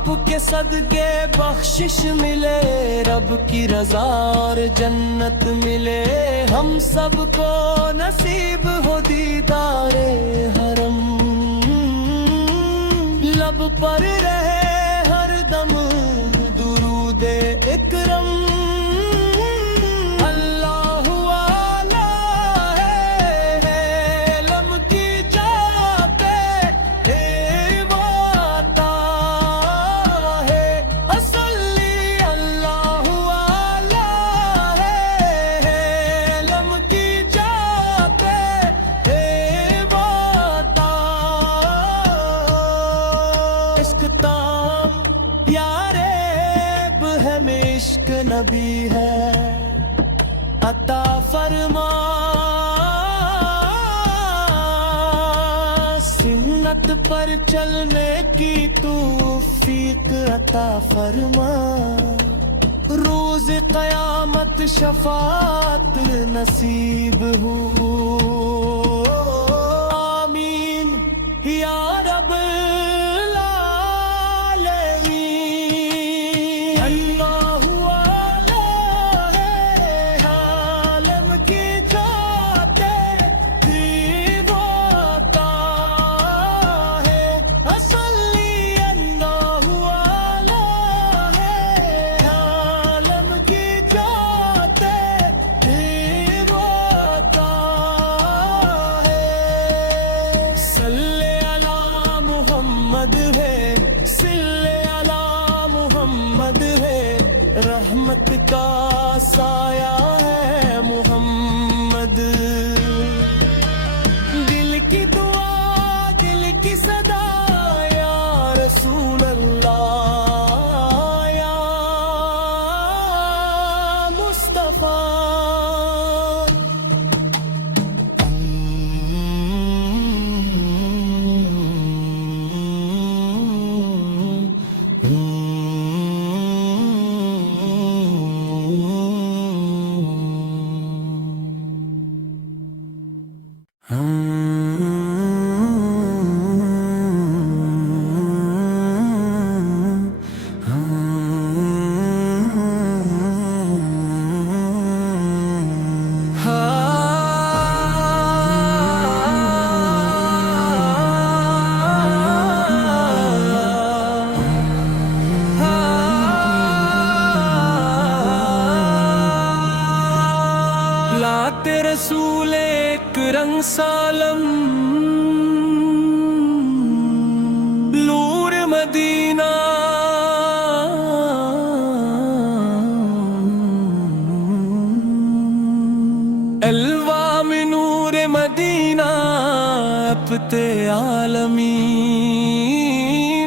آپ کے صدقے بخشش ملے، رب کی رضا اور جنت ملے، ہم سب کو نصیب ہو دیدار حرم، لب پر رہے ہر دم درود اکرم، اللہ والا ہے علم کی جا پہ وہ آتا ہے، اصلی اللہ والا ہے علم کی جا پہ وہ آتا، عشق تام یار عیب ہے عشق نبی ہے، عطا فرما سنت پر چلنے کی توفیق عطا فرما، روز قیامت شفاعت نصیب ہو، آمین یا رب رحمت کا سایہ ہے محمد، دل کی دعا دل کی صدا یا رسول اللہ یا مصطفیٰ، لاتے رسول اکرم سالم، نور مدینہ الوام نور مدینہ ابتے عالمین،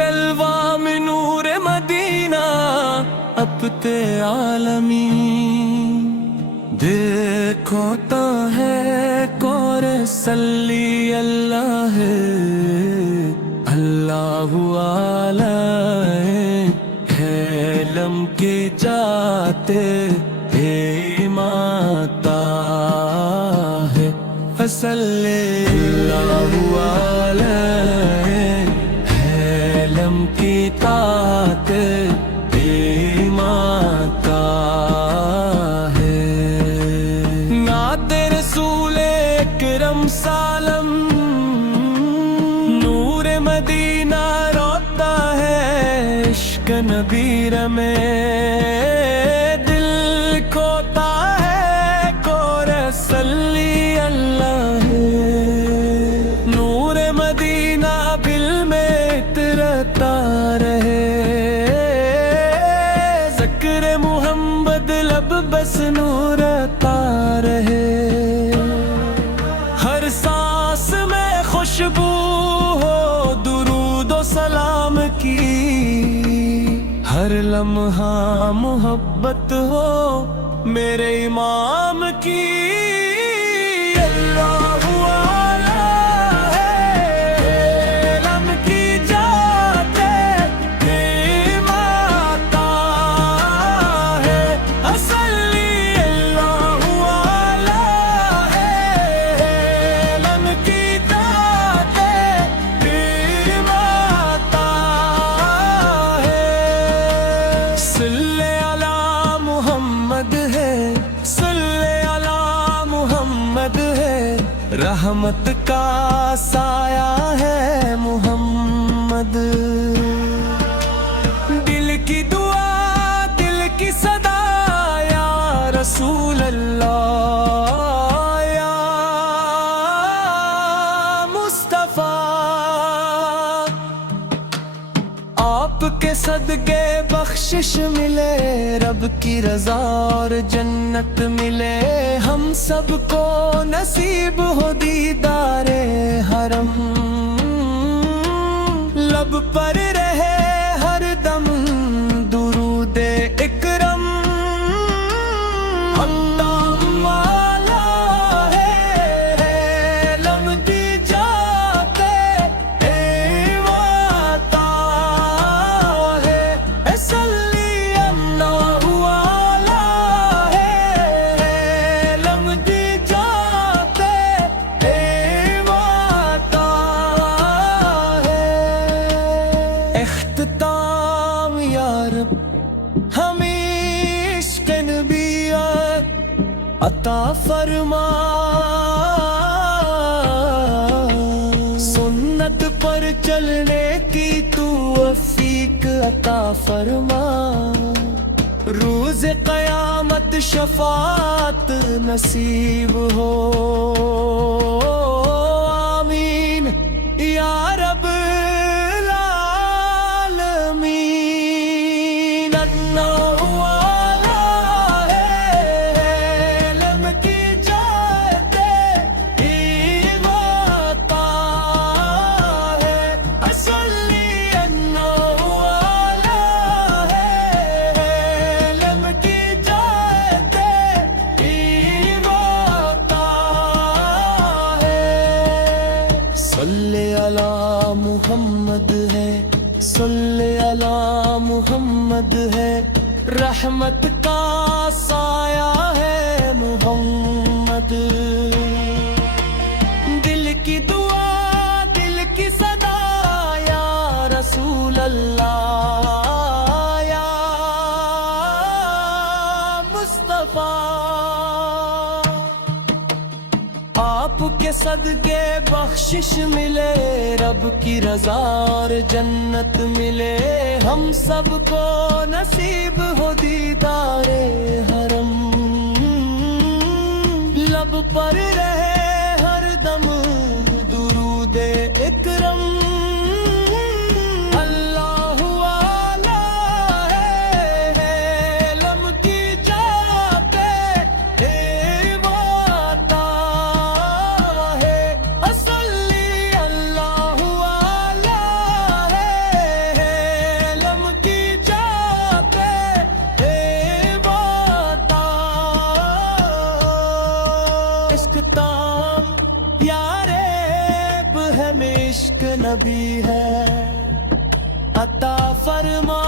الوام نور مدینہ ابتے عالمین، دیکھو تو ہے کور صلی اللہ اللہ علیہ ہے علم کے جاتے ماتا ہے، صلی اللہ علیہ ہے علم کی طاعت ماتا سالم، نور مدینہ روتا ہے عشق نبی میں، دل کھوتا ہے کور صلی اللہ، نور مدینہ دل میں اترتا رہے، ذکر محمد لب بس نورتا رہے، ہر سانس میں خوشبو ہو درود و سلام کی، ہر لمحہ محبت ہو میرے امام کی، اللہ والا ہے علم کی جات ماتا ہے، اصلی اللہ والا ہے علم کی جات ماتا ہے، رحمت کا سایہ ہے محمد، دل کی دعا دل کی صدا یا رسول اللہ یا مصطفیٰ، آپ کے صدقے بخشش ملے، رب کی رضا اور جنت ملے، ہم سب کو نصیب ہو دیدار حرم، لب پر رہے ہر دم درود اکرم، اللہ والا ہے لمحی جاتے اے واتا ہے، صلی اللہ والا ہے لمحی جاتے اے واتا ہے، اختتام یا رب ہمیں عشق نبی عطا فرما، سنت پر چلنے کی توفیق عطا فرما، روز قیامت شفاعت نصیب ہو، آمین یا رب صلی علی محمد ہے، صلی علی محمد ہے، رحمت کا سایہ ہے محمد، دل کی دعا دل کی صدا یا رسول اللہ یا مصطفیٰ، آپ کے صدقے بخشش ملے، رب کی رضا اور جنت ملے، ہم سب کو نصیب ہو دیدار حرم، لب پر رہے ہر دم درود اکرم، اللہ والا ہے لمحی جاتے اے واتا ہے، صلی اللہ والا ہے لمحی جاتے اے واتا، عشق تام یار عیب ہے عشق نبی ہے، عطا فرما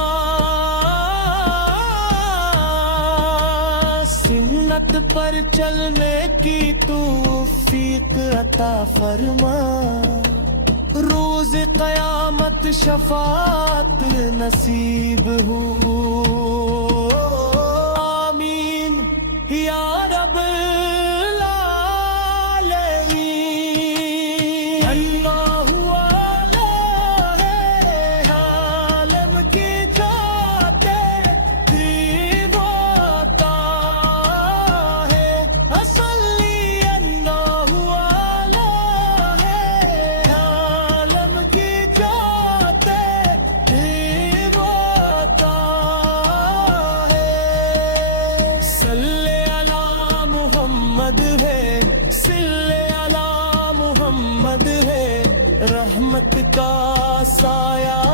سنت پر چلنے کی توفیق عطا فرما، روز قیامت شفاعت نصیب ہو، آمین یا رب رحمت کا سایہ